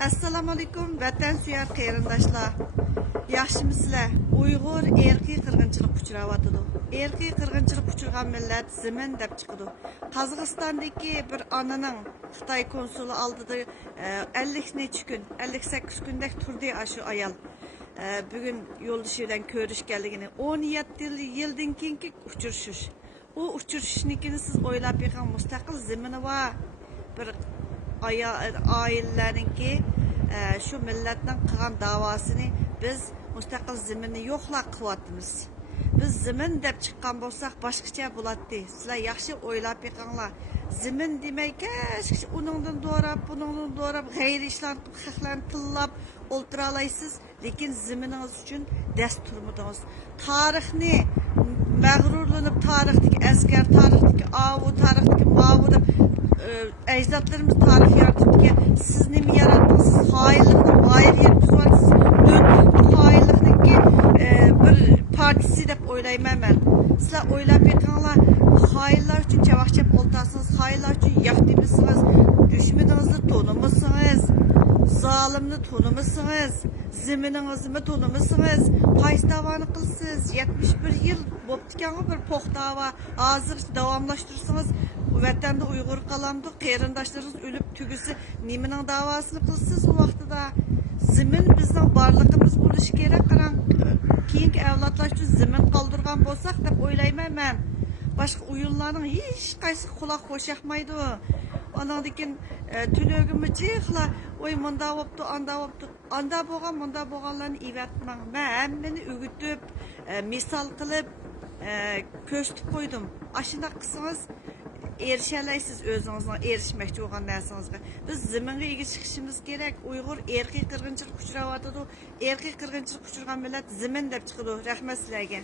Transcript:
Assalomu alaykum vatansuvar qarindoshlar. Yaxshimisizlar? Uyg'ur erkiy qirg'inchilik uchrayotidi. Erkiy qirg'inchilik uchragan millat zimin deb chiqadi. Qozog'istondagi bir onaning Xitoy konsuli oldida 50 necha kun, 58 kundek turdi shu ayol. Bugun yo'ldoshi bilan ko'rishganligini 17 yildan keyingi uchrashish. U uchrashishnikini siz o'ylab beqing mustaqil zimini va bir ailelerninki şu milletden qilgan davasını biz mustaqil ziminni yo'qlab qilyapmiz. Biz zimin deb chiqqan bo'lsak boshqacha bo'ladi. Sizlar yaxshi o'ylab beqinglar. Zimin demak, uningdan do'rab, buningdan do'rab g'ayri ishlarni haqlarni tillab o'ltira olasiz, lekin ziminingiz uchun dast turmadingiz. Tarixni mag'rurlanib tarixdagi askar, tarixdagi avu, tarixdagi mavu deb ecdatlarımız tarih yaratıbki siz nemi yarattınız, siz hainlikten gayr yetkizvatsız, bu hainlikten ki bir partisi dep oylayman ben. Sizler oylap beqinglar, hainlar üçün cevakçap oltarsınız, hainlar üçün yak demişsiniz, düşmanınızı tanımışsınız, zalimni tanımışsınız, zimininizni tanımışsınız, payız davanı kılsınız, 71 yıl boptikanı bir poq dava, hazır davamlaştırırsınız. Vatanda Uyghur qalandı, qarindoshlarimiz ölüp tugisi nimening davasını qilsiz o vaqtida zimin bizning barligimiz bo'lishi kerak. Qarang, keyingi avlodlar uchun zimin qoldirgan bo'lsak deb o'ylayman men. Boshqa o'yinlarning hech qaysi quloq qo'shaqmaydi. Ondan tülögümü jixla, oy munda bo'pti, anda bo'pti. Anda bo'lgan, munda bo'lganlarni evatmang. Men hammani o'gitib, misol qilib, ko'rsatib qo'ydim. Ashuna qilsangiz erişələrsiz özünüzün erişməkçi olan nərsənizə. Biz ziminə ega çıxışımız gerek. Uyğur erkek qırğınçılıq uçurawatıdı. Erkek qırğınçılıq uçurğan millət zimin deb çıxıdı. Rəhmət sizlərə.